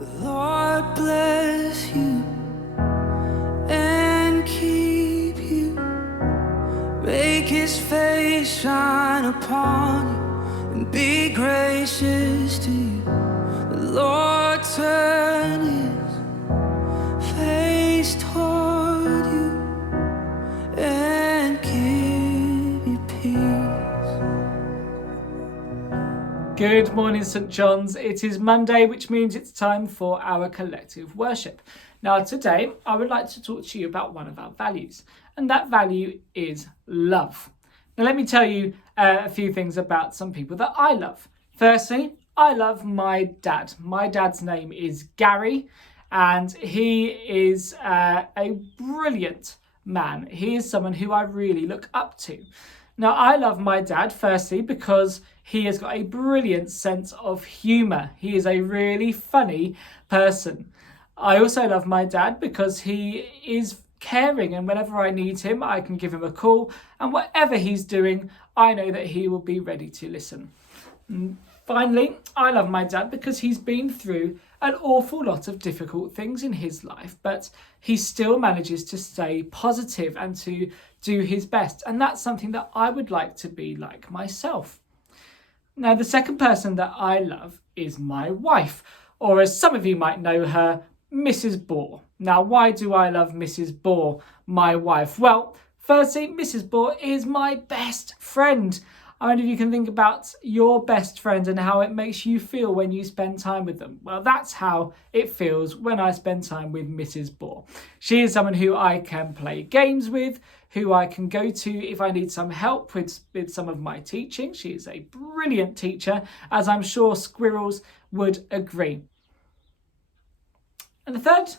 Lord bless you and keep you. Make his face shine upon you and be gracious to you. The Lord turn his face toward you and give you peace. Good morning, St. John's. It is Monday, which means it's time for our collective worship. Now, today, I would like to talk to you about one of our values, and that value is love. Now, let me tell you a few things about some people that I love. Firstly, I love my dad. My dad's name is Gary, and he is a brilliant man. He is someone who I really look up to. Now, I love my dad, firstly, because he has got a brilliant sense of humour. He is a really funny person. I also love my dad because he is caring, and whenever I need him, I can give him a call, and whatever he's doing, I know that he will be ready to listen. And finally, I love my dad because he's been through an awful lot of difficult things in his life, but he still manages to stay positive and to do his best. And that's something that I would like to be like myself. Now, the second person that I love is my wife, or as some of you might know her, Mrs. Bohr. Now, why do I love Mrs. Bohr, my wife? Well, firstly, Mrs. Bohr is my best friend. I wonder if you can think about your best friend and how it makes you feel when you spend time with them. Well, that's how it feels when I spend time with Mrs. Bohr. She is someone who I can play games with, who I can go to if I need some help with some of my teaching. She is a brilliant teacher, as I'm sure squirrels would agree. And the third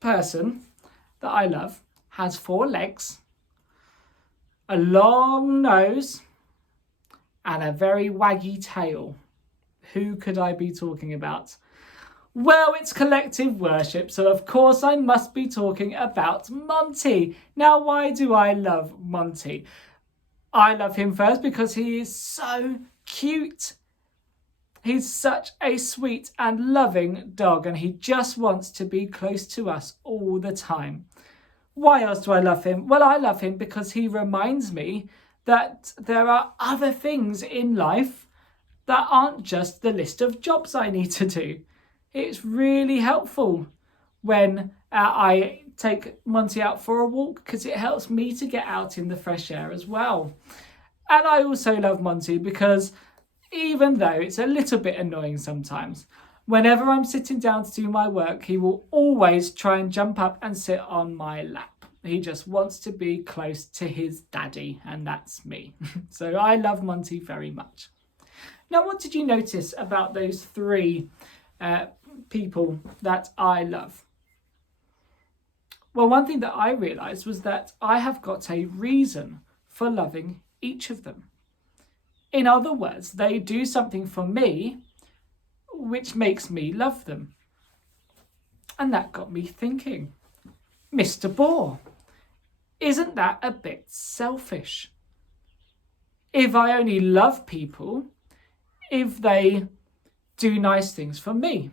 person that I love has 4 legs, a long nose, and a very waggy tail. Who could I be talking about? Well, it's collective worship, so of course I must be talking about Monty. Now, why do I love Monty? I love him first because he is so cute. He's such a sweet and loving dog, and he just wants to be close to us all the time. Why else do I love him? Well, I love him because he reminds me that there are other things in life that aren't just the list of jobs I need to do. It's really helpful when I take Monty out for a walk because it helps me to get out in the fresh air as well. And I also love Monty because even though it's a little bit annoying sometimes, whenever I'm sitting down to do my work, he will always try and jump up and sit on my lap. He just wants to be close to his daddy, and that's me. So I love Monty very much. Now, what did you notice about those 3 people that I love? Well, one thing that I realised was that I have got a reason for loving each of them. In other words, they do something for me which makes me love them. And that got me thinking, Mr. Bohr, isn't that a bit selfish? If I only love people if they do nice things for me.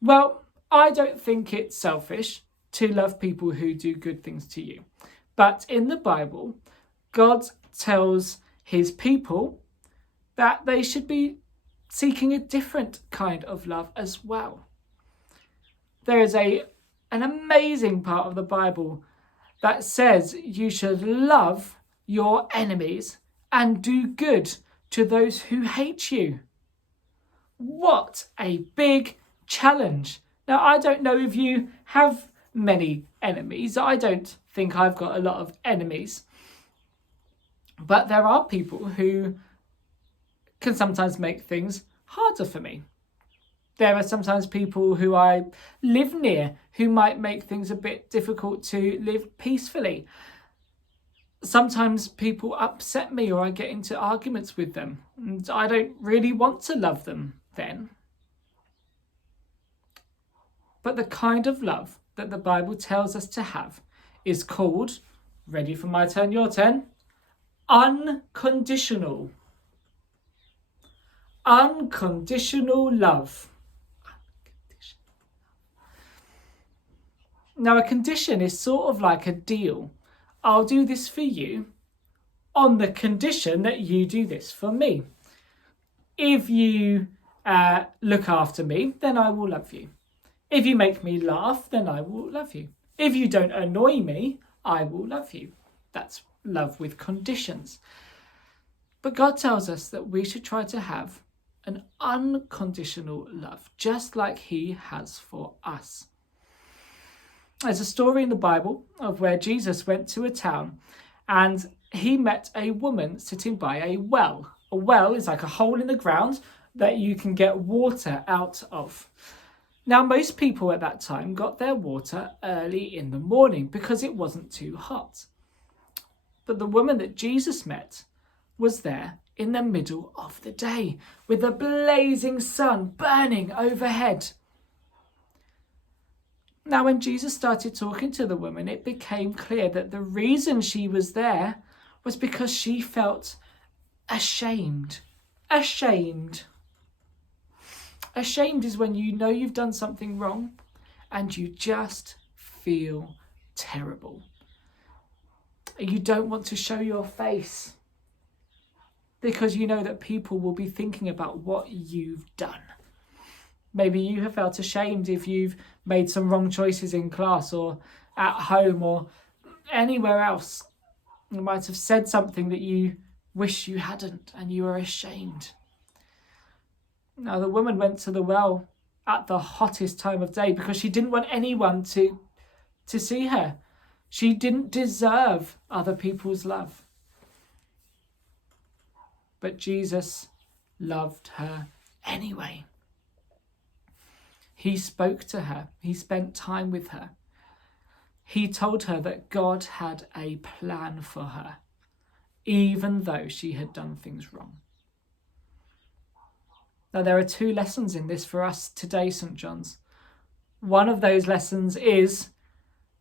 Well, I don't think it's selfish to love people who do good things to you. But in the Bible, God tells his people that they should be seeking a different kind of love as well. There is an amazing part of the Bible that says you should love your enemies and do good to those who hate you. What a big challenge. Now, I don't know if you have many enemies. I don't think I've got a lot of enemies. But there are people who can sometimes make things harder for me. There are sometimes people who I live near who might make things a bit difficult to live peacefully. Sometimes people upset me or I get into arguments with them, and I don't really want to love them then. But the kind of love that the Bible tells us to have is called, ready for my turn, your turn, unconditional. Unconditional love. Now, a condition is sort of like a deal. I'll do this for you on the condition that you do this for me. If you look after me, then I will love you. If you make me laugh, then I will love you. If you don't annoy me, I will love you. That's love with conditions. But God tells us that we should try to have an unconditional love, just like he has for us. There's a story in the Bible of where Jesus went to a town and he met a woman sitting by a well. A well is like a hole in the ground that you can get water out of. Now, most people at that time got their water early in the morning because it wasn't too hot. But the woman that Jesus met was there in the middle of the day with the blazing sun burning overhead. Now, when Jesus started talking to the woman, it became clear that the reason she was there was because she felt ashamed. Ashamed. Ashamed is when you know you've done something wrong and you just feel terrible. You don't want to show your face because you know that people will be thinking about what you've done. Maybe you have felt ashamed if you've made some wrong choices in class or at home or anywhere else. You might have said something that you wish you hadn't and you are ashamed. Now, the woman went to the well at the hottest time of day because she didn't want anyone to see her. She didn't deserve other people's love. But Jesus loved her anyway. He spoke to her. He spent time with her. He told her that God had a plan for her, even though she had done things wrong. Now, there are 2 lessons in this for us today, St. John's. One of those lessons is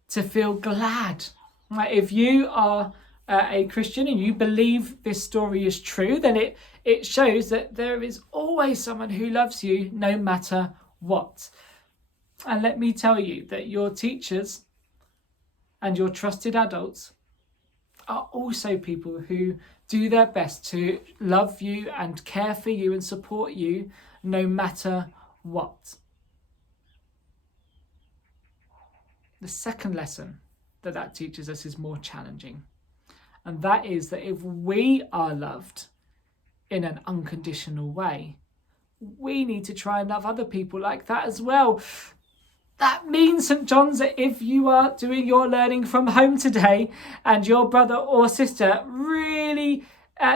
to feel glad. If you are a Christian and you believe this story is true, then it shows that there is always someone who loves you no matter what. And let me tell you that your teachers and your trusted adults are also people who do their best to love you and care for you and support you no matter what. The second lesson that teaches us is more challenging. And that is that if we are loved in an unconditional way, we need to try and love other people like that as well. That means, St. John's, that if you are doing your learning from home today and your brother or sister really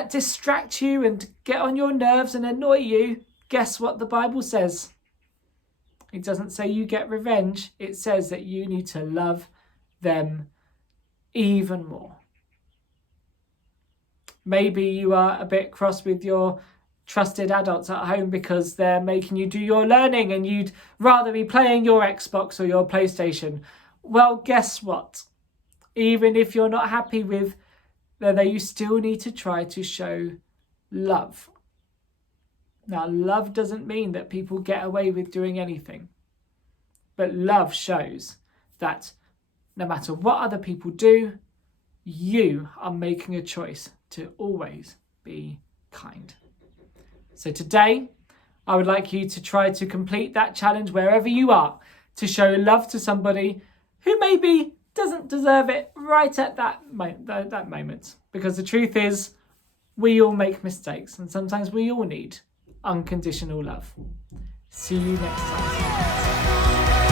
distract you and get on your nerves and annoy you, guess what the Bible says? It doesn't say you get revenge. It says that you need to love them even more. Maybe you are a bit cross with your trusted adults at home because they're making you do your learning and you'd rather be playing your Xbox or your PlayStation. Well, guess what? Even if you're not happy with them, you still need to try to show love. Now, love doesn't mean that people get away with doing anything. But love shows that no matter what other people do, you are making a choice to always be kind. So today, I would like you to try to complete that challenge wherever you are, to show love to somebody who maybe doesn't deserve it right at that moment. Because the truth is, we all make mistakes and sometimes we all need unconditional love. See you next time.